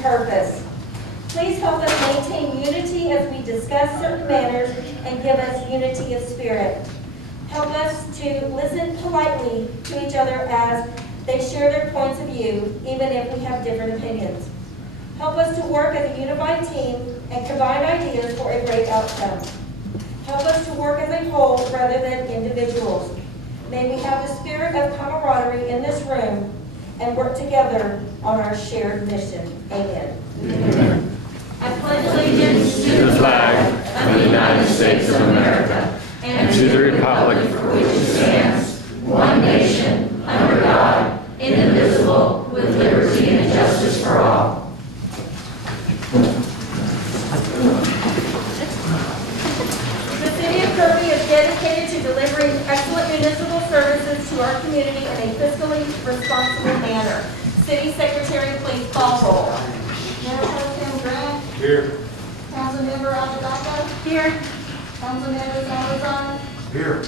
and purpose. Please help us maintain unity as we discuss certain matters and give us unity of spirit. Help us to listen politely to each other as they share their points of view, even if we have different opinions. Help us to work as a unified team and combine ideas for a great outcome. Help us to work as a whole rather than individuals. May we have the spirit of camaraderie in this room and work together on our shared mission. Amen. Amen. I pledge allegiance To the flag of the United States of America and to the republic for which it stands, one nation, under God, indivisible, with liberty and justice for all. The City of Kirby is dedicated to delivering excellent municipal services to our community in a fiscally responsible manner. City Secretary, please call roll. Mayor Pro Tem Grant, Here. Councilmember Abbott, Here. Councilmember Salazar, Here.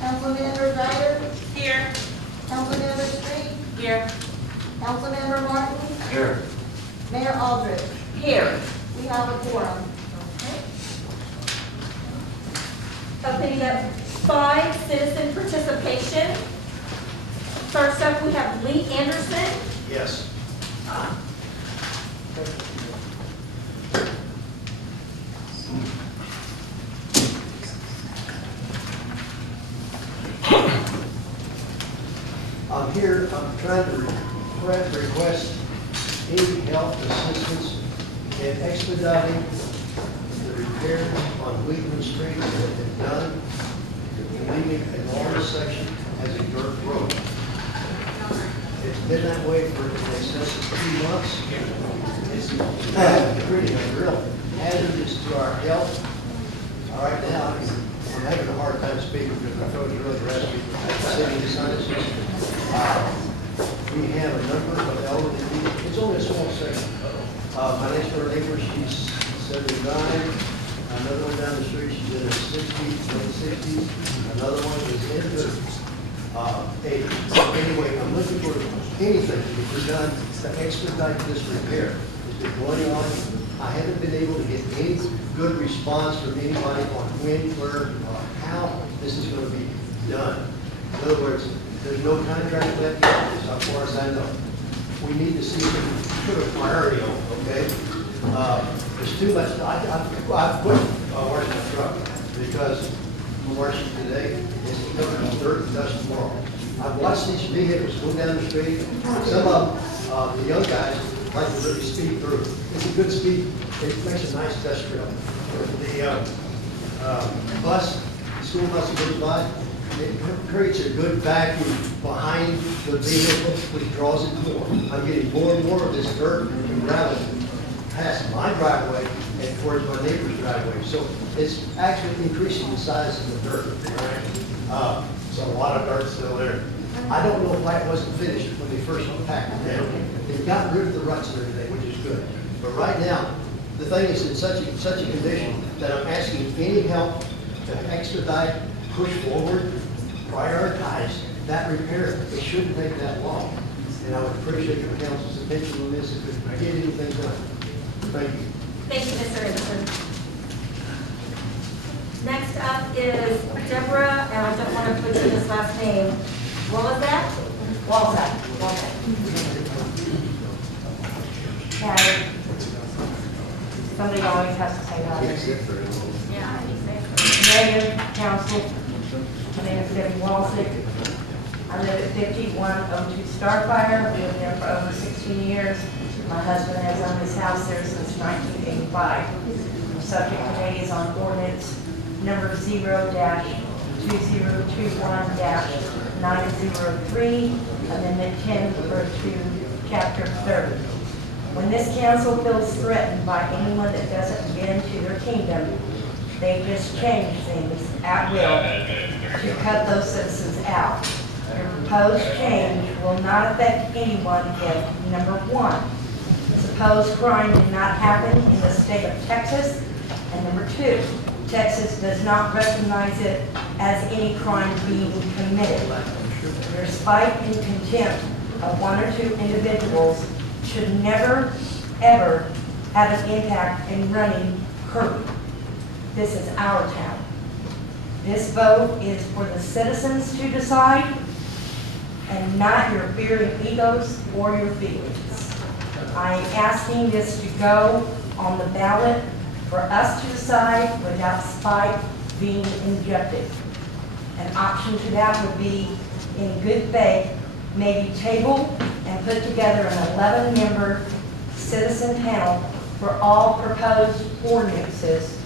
Councilmember Ryder, Here. Councilmember Street, Here. Councilmember Martin, Here. Mayor Aldridge. Here. We have a quorum. Opening up 5, citizen participation. First up, we have Lee Anderson. Yes. I'm here, I'm trying to request any help, assistance in expediting the repairs on Wheatland Street that have been done, and leaving a longer section as a dirt road. It's been that way for in excess of 2 months. It's creating a real hazardous to our health. All right, now, I'm having a hard time speaking because my throat is really raspy. I'm sitting in sinuses. We have a number of elderly people. It's only a small section. My next door neighbor, she's 79. Another one down the street, she's in her 60s, late 60s. Another one is in her 80s. Anyway, I'm looking for anything to be done to expedite this repair. It's been going on. I haven't been able to get any good response from anybody on when, where, or how this is going to be done. In other words, there's no contract left yet, as far as I know. We need to see if we can put a priority on, okay? There's too much, I quit washing my truck because I'm washing today, it's covered in dirt and dust tomorrow. I've watched these vehicles go down the street. Some of the young guys like to really speed through. It's a good speed, it makes a nice dust trail. The school bus goes by, it creates a good vacuum behind the vehicle, which draws it more. I'm getting more and more of this dirt and gravel past my driveway and towards my neighbor's driveway. So it's actually increasing the size of the dirt. Right? So a lot of dirt still there. I don't know why it wasn't finished when they first packed it down. They've gotten rid of the ruts and everything, which is good. But right now, the thing is in such a condition that I'm asking any help to expedite, push forward, prioritize that repair. It shouldn't take that long. And I would appreciate your council's attention on this if we can get anything done. Thank you. Thank you, Mr. Anderson. Next up is Deborah, and I don't want to butcher this last name. Walzak? Walzak. Okay. Somebody always has to say that. Mayor, council, my name is Debbie Walzak. I live at 5102 Starfire. I've lived there for over 16 years. My husband has owned his house there since 1985. I'm subject today is on ordinance number 0-2021-903, Amendment 10, refer to Chapter 30. When this council feels threatened by anyone that doesn't get into their kingdom, they just change things at will to cut those citizens out. Your proposed change will not affect anyone if, number one, the supposed crime did not happen in the state of Texas, and number two, Texas does not recognize it as any crime being committed. Your spite and contempt of one or two individuals should never, ever have an impact in running Kirby. This is our town. This vote is for the citizens to decide, and not your fear and egos or your feelings. I am asking this to go on the ballot for us to decide without spite being injected. An option to that would be, in good faith, maybe table and put together an 11-member citizen panel for all proposed ordinances,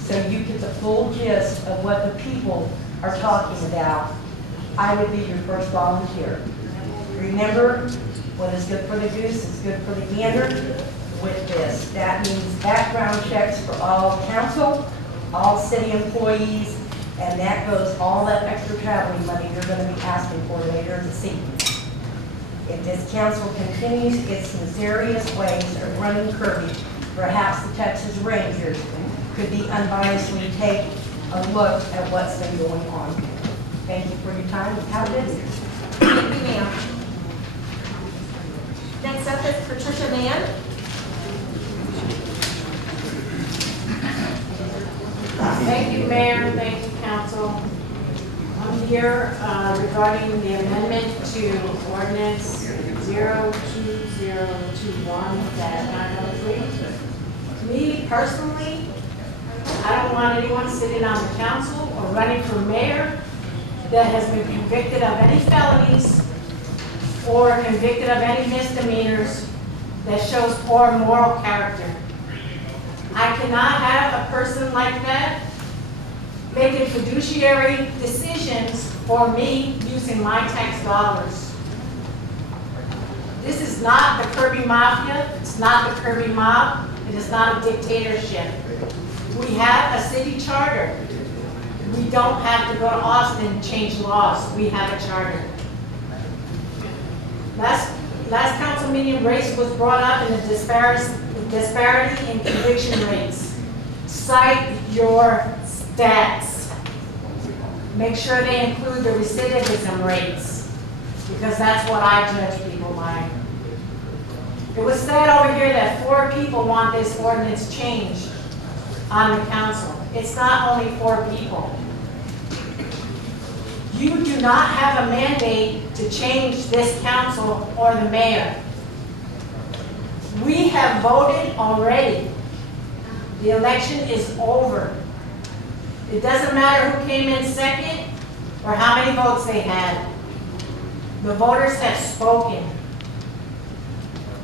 so you get the full gist of what the people are talking about. I would be your first volunteer. Remember, what is good for the goose is good for the gander. With this, that means background checks for all council, all city employees, and that goes all that extra traveling money you're going to be asking for later this evening. If this council continues its nefarious ways of running Kirby, perhaps the Texas Rangers could be unbiasedly take a look at what's been going on. Thank you for your time. Have a good day. Thank you, ma'am. Next up is Patricia Mann. Thank you, Mayor. Thank you, Council. I'm here regarding the amendment to ordinance 02021-903. Me personally, I don't want anyone sitting on the council or running for mayor that has been convicted of any felonies or convicted of any misdemeanors that shows poor moral character. I cannot have a person like that making fiduciary decisions for me using my tax dollars. This is not the Kirby Mafia, it's not the Kirby mob, it is not a dictatorship. We have a city charter. We don't have to go to Austin and change laws, we have a charter. Last council meeting, race was brought up in the disparity in conviction rates. Cite your stats. Make sure they include the recidivism rates, because that's what I judge people by. It was said over here that 4 people want this ordinance changed on the council. It's not only 4 people. You do not have a mandate to change this council or the mayor. We have voted already. The election is over. It doesn't matter who came in second or how many votes they had. The voters have spoken.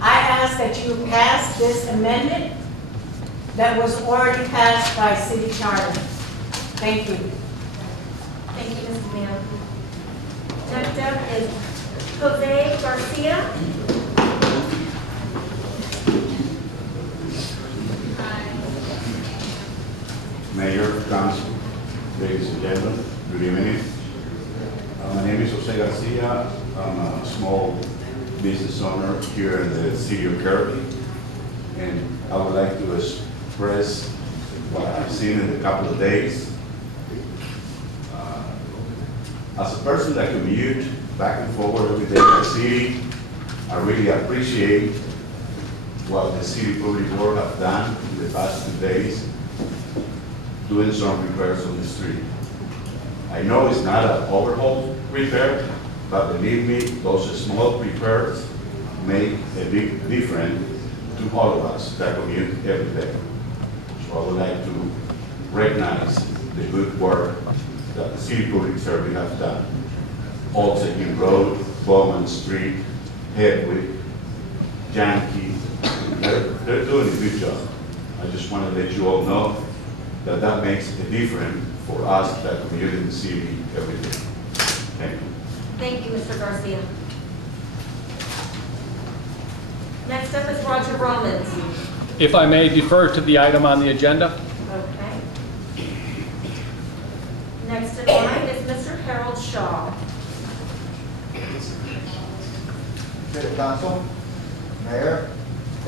I ask that you pass this amendment that was already passed by city charter. Thank you. Thank you, Mrs. Mann. Next up is Jose Garcia. Mayor, Council, ladies and gentlemen, good evening. My name is Jose Garcia. I'm a small business owner here in the city of Kirby, and I would like to express what I've seen in a couple of days. As a person that commutes back and forward every day in the city, I really appreciate what the city public works have done in the past 2 days, doing some repairs on the street. I know it's not an overhaul repair, but believe me, those small repairs make a big difference to all of us that commute every day. So I would like to recognize the good work that the city public service has done. Old Second Road, Bowman Street, Hedwig, Yankee, they're doing a good job. I just want to let you all know that that makes a difference for us that commute in the city every day. Thank you. Thank you, Mr. Garcia. Next up is Roger Romans. If I may defer to the item on the agenda. Okay. Next in line is Mr. Harold Shaw. City Council, Mayor,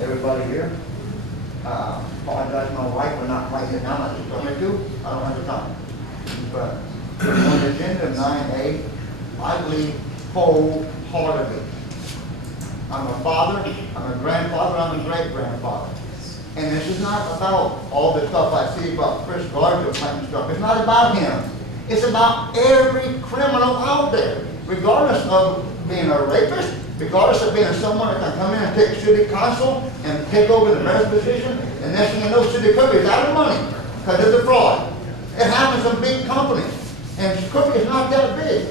everybody here. Apologize, my wife will not write it down. I just told her to. I don't have the time. But on agenda 9A, I believe wholeheartedly I'm a father, I'm a grandfather, I'm a great-grandfather. And this is not about all the stuff I see about Chris Garza and stuff. It's not about him. It's about every criminal out there, regardless of being a rapist, regardless of being someone that can come in and take city council and take over the mayor's position, and next thing you know, City of Kirby is out of money because it's a fraud. It happens in big companies, and Kirby is not that big.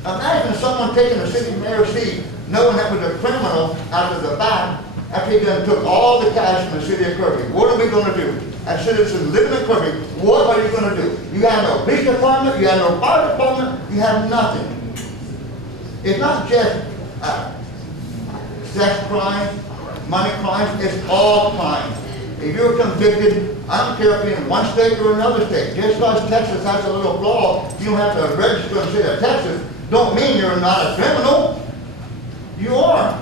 Imagine someone taking a city mayor's seat, knowing that was a criminal out of the back, after he done took all the cash from the city of Kirby. What are we going to do? As citizens living in Kirby, what are you going to do? You have no police department, you have no fire department, you have nothing. It's not just sex crimes, money crimes, it's all crimes. If you're convicted, I don't care if you're in one state or another state, just because Texas has a little flaw, you don't have to register in the state of Texas, don't mean you're not a criminal. You are.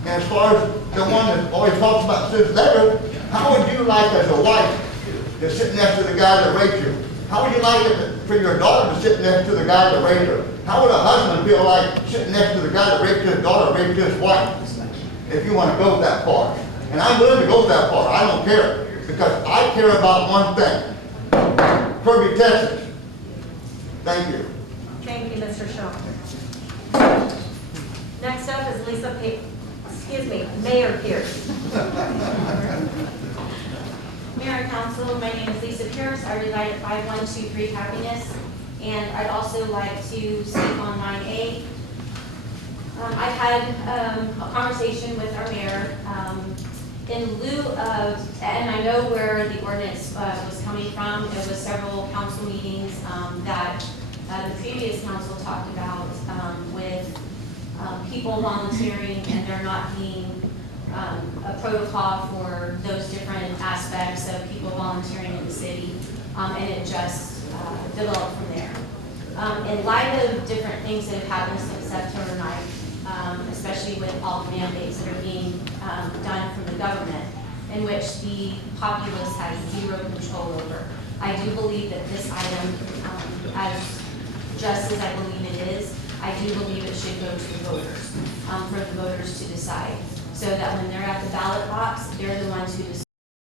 And as far as the one that always talks about this letter, how would you like as a wife to sit next to the guy that raped you? How would you like it for your daughter to sit next to the guy that raped her? How would a husband feel like sitting next to the guy that raped his daughter, raped his wife? If you want to go that far. And I'm willing to go that far. I don't care. Because I care about one thing. Kirby, Texas. Thank you. Thank you, Mr. Shaw. Next up is Mayor Pierce. Mayor and Council, my name is Lisa Pierce. I reside at 5123 Happiness, and I'd also like to speak on 9A. I've had a conversation with our mayor in lieu of, and I know where the ordinance was coming from. It was several council meetings that the previous council talked about with people volunteering and there not being a protocol for those different aspects of people volunteering in the city, and it just developed from there. In light of different things that have happened since September 9th, especially with all the mandates that are being done from the government, in which the populace has zero control over, I do believe that this item, as just as I believe it is, I do believe it should go to the voters, for the voters to decide, so that when they're at the ballot box, they're the ones who decide.